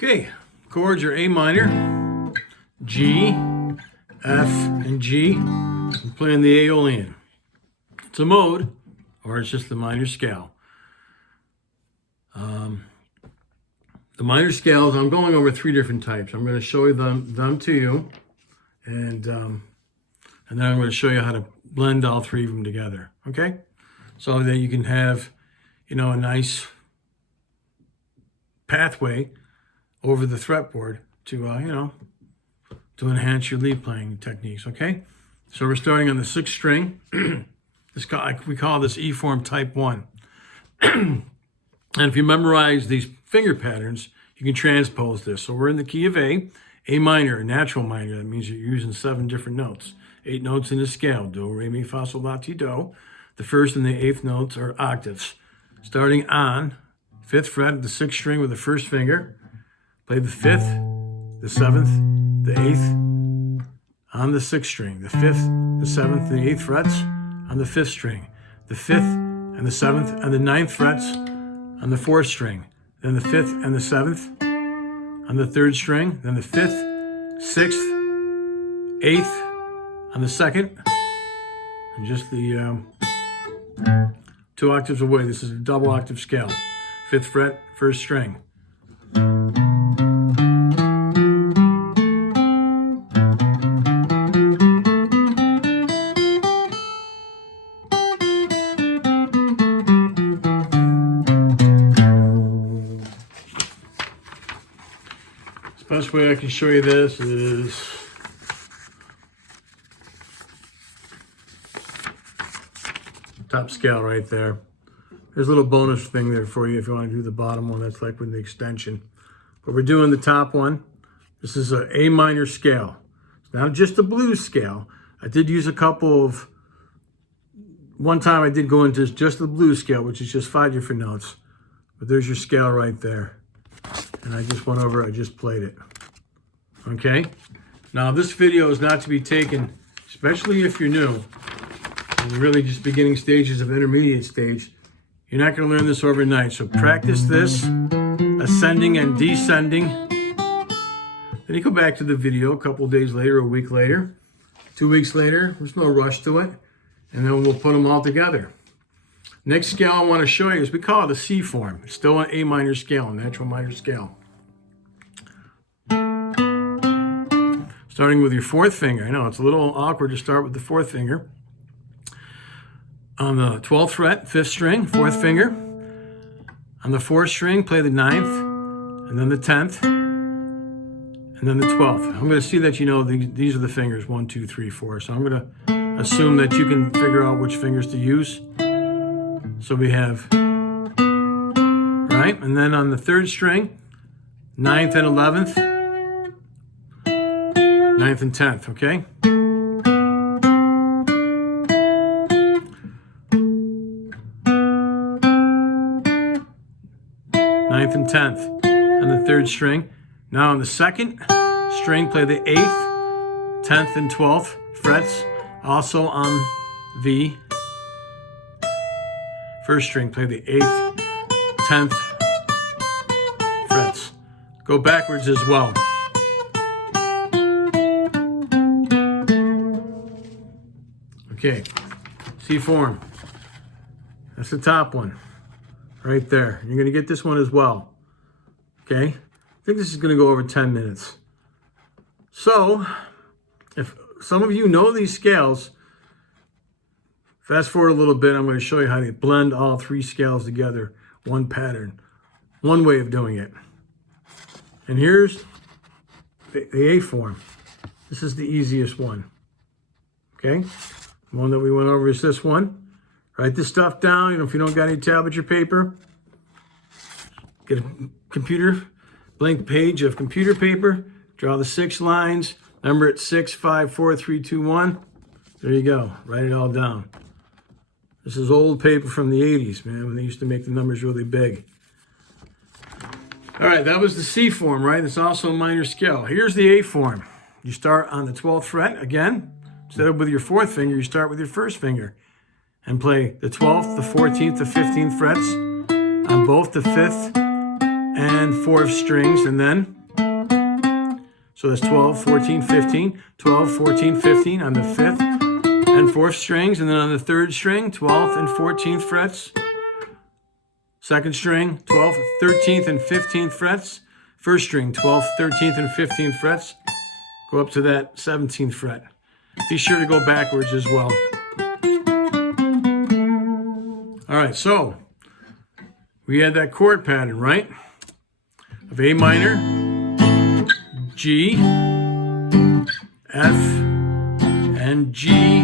Okay, chords are A minor, G, F, and G. I'm playing the Aeolian. It's a mode, or it's just the minor scale. The minor scales, I'm going over 3 different types. I'm going to show you them to you, and then I'm going to show you how to blend all 3 of them together, okay? So that you can have, a nice pathway over the fretboard to, to enhance your lead playing techniques, okay? So we're starting on the 6th string. We call this E form type 1. And if you memorize these finger patterns, you can transpose this. So we're in the key of A minor, a natural minor. That means you're using 7 different notes. 8 notes in the scale, do, re, mi, fa, sol, la, ti, do. The 1st and the 8th notes are octaves. Starting on 5th fret of the 6th string with the 1st finger, play the 5th, the 7th, the 8th on the 6th string. The 5th, the 7th, and the 8th frets on the 5th string. The 5th and the 7th and the 9th frets on the 4th string. Then the 5th and the 7th on the 3rd string. Then the 5th, 6th, 8th on the 2nd. And just the 2 octaves away. This is a double octave scale. 5th fret, 1st string. Best way I can show you this is top scale right there. There's a little bonus thing there for you if you want to do the bottom one. That's like with the extension. But we're doing the top one. This is an A minor scale. It's not just a blues scale. I did use a couple of, one time I did go into just the blues scale, which is just 5 different notes. But there's your scale right there. And I just went over, I just played it. Okay? Now this video is not to be taken, especially if you're new, and really just beginning stages of intermediate stage. You're not going to learn this overnight. So practice this, ascending and descending. Then you go back to the video a couple of days later, a week later, 2 weeks later. There's no rush to it. And then we'll put them all together. Next scale I want to show you is, we call it a C form. It's still an A minor scale, a natural minor scale. Starting with your 4th finger. I know it's a little awkward to start with the 4th finger. On the 12th fret, 5th string, 4th finger. On the 4th string, play the 9th, and then the 10th, and then the 12th. I'm going to see that you know these are the fingers, 1, 2, 3, 4. So I'm going to assume that you can figure out which fingers to use. So we have, right? And then on the 3rd string, 9th and 11th, 9th and 10th, okay? 9th and 10th on the 3rd string. Now on the 2nd string, play the 8th, 10th, and 12th frets. Also on the 1st string, play the 8th, 10th frets. Go backwards as well. Okay, C form. That's the top one. Right there. You're going to get this one as well. Okay? I think this is going to go over 10 minutes. So, if some of you know these scales, fast forward a little bit, I'm going to show you how to blend all 3 scales together. One pattern. One way of doing it. And here's the A form. This is the easiest one. Okay? The one that we went over is this one. Write this stuff down. You know, if you don't got any tablet or paper, get a computer, blank page of computer paper, draw the 6 lines, number it 6, 5, 4, 3, 2, 1. There you go. Write it all down. This is old paper from the 80s, man, when they used to make the numbers really big. All right, that was the C form, right? It's also a minor scale. Here's the A form. You start on the 12th fret again. Instead of with your 4th finger, you start with your 1st finger. And play the 12th, the 14th, the 15th frets on both the 5th and 4th strings. And then, so that's 12, 14, 15, 12, 14, 15 on the 5th and 4th strings. And then on the 3rd string, 12th and 14th frets. 2nd string, 12th, 13th, and 15th frets. 1st string, 12th, 13th, and 15th frets. Go up to that 17th fret. Be sure to go backwards as well. All right, so we had that chord pattern, right? Of A minor, G, F, and G.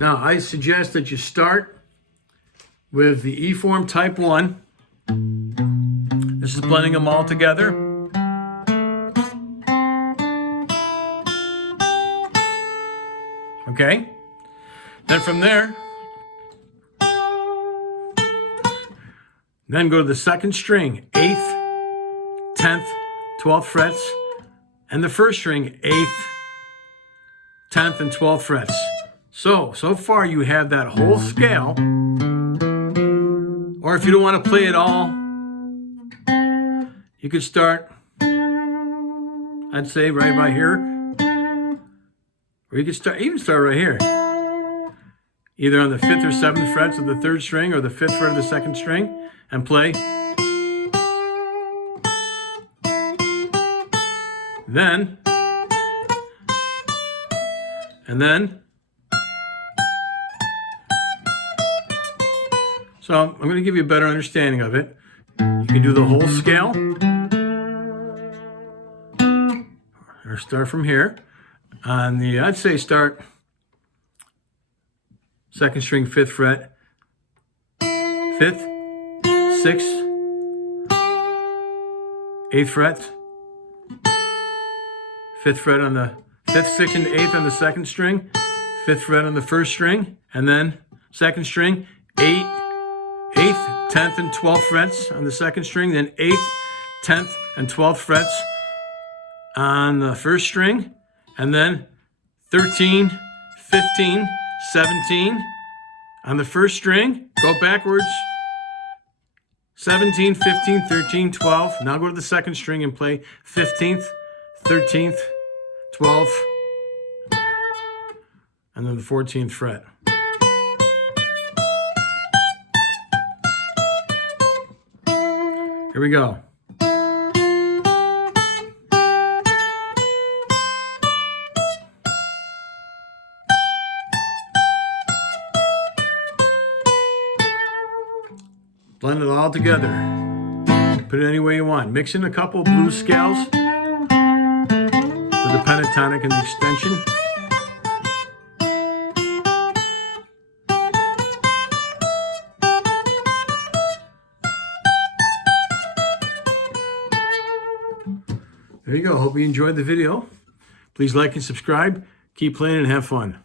Now, I suggest that you start with the E form type 1. This is blending them all together. Okay? Then from there, then go to the 2nd string, 8th, 10th, 12th frets, and the 1st string, 8th, 10th, and 12th frets. So far you have that whole scale. Or if you don't want to play it all, you could start, I'd say, right about here. Or you could even start right here. Either on the 5th or 7th frets of the 3rd string or the 5th fret of the 2nd string. And play. Then. And then. So I'm going to give you a better understanding of it. You can do the whole scale. or start from here. On the, I'd say start 2nd string, 5th fret, 5th, 6th, 8th fret, 5th fret on the 5th, 6th, and 8th on the 2nd string, 5th fret on the 1st string, and then 2nd string, 8th, 10th, and 12th frets on the 2nd string, then 8th, 10th, and 12th frets on the 1st string, and then 13, 15, 17 on the 1st string, go backwards, 17, 15, 13, 12. Now go to the 2nd string and play 15th, 13th, 12th, and then the 14th fret. Here we go. Blend it all together. Put it any way you want. Mix in a couple blues scales with the pentatonic and the extension. There you go. Hope you enjoyed the video. Please like and subscribe. Keep playing and have fun.